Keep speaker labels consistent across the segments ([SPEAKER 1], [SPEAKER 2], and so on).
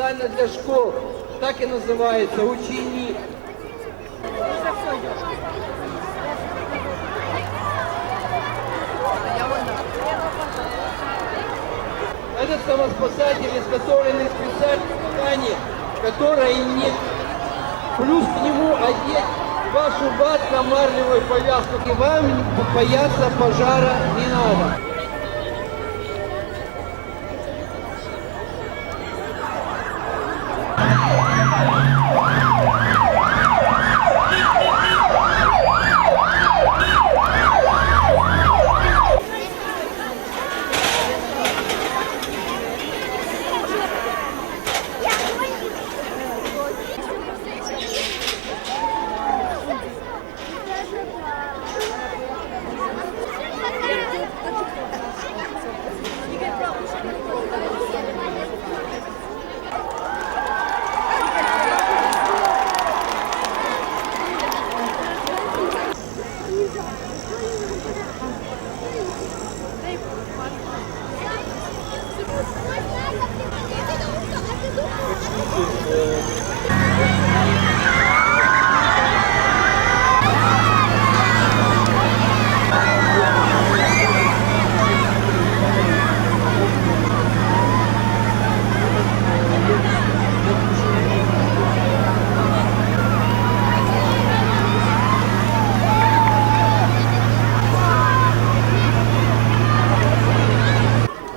[SPEAKER 1] специально для школ. Так и называется ученик. Этот самоспасатель изготовленный специально ткани, которая не плюс к нему одеть вашу ватно-марлевую повязку. И вам бояться пожара не надо.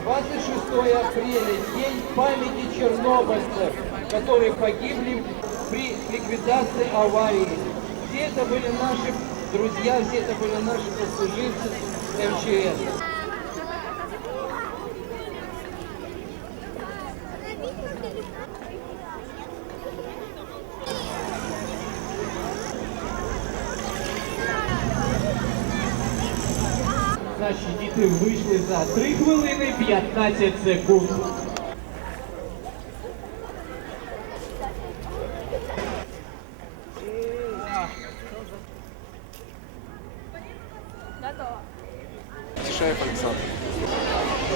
[SPEAKER 1] Двадцать 26 апреля, день памяти чернобыльцев, которые погибли при ликвидации аварии. Все это были наши друзья, все это были наши сослуживцы МЧС.
[SPEAKER 2] Наші діти вийшли за 3 хвилини 15 секунд.
[SPEAKER 3] Тишаев Александр.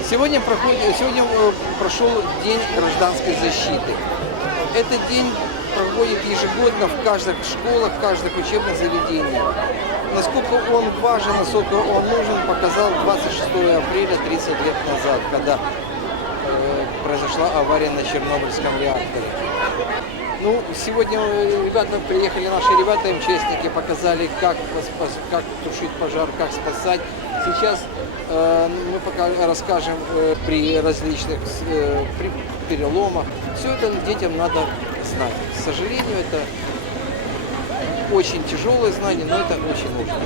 [SPEAKER 3] Сегодня, проходит, сегодня э, прошел День гражданской защиты. Этот день проходит ежегодно в каждых школах, в каждых учебных заведениях. Насколько он важен, насколько он нужен, показал 26 апреля 30 лет назад, когда э, произошла авария на Чернобыльском реакторе. Ну, сегодня э, ребята приехали, наши ребята, МЧСники, показали, как, как тушить пожар, как спасать. Сейчас э, мы пока расскажем э, при различных э, при переломах. Все это детям надо знать. К сожалению, это очень тяжелое знание, но это очень нужно.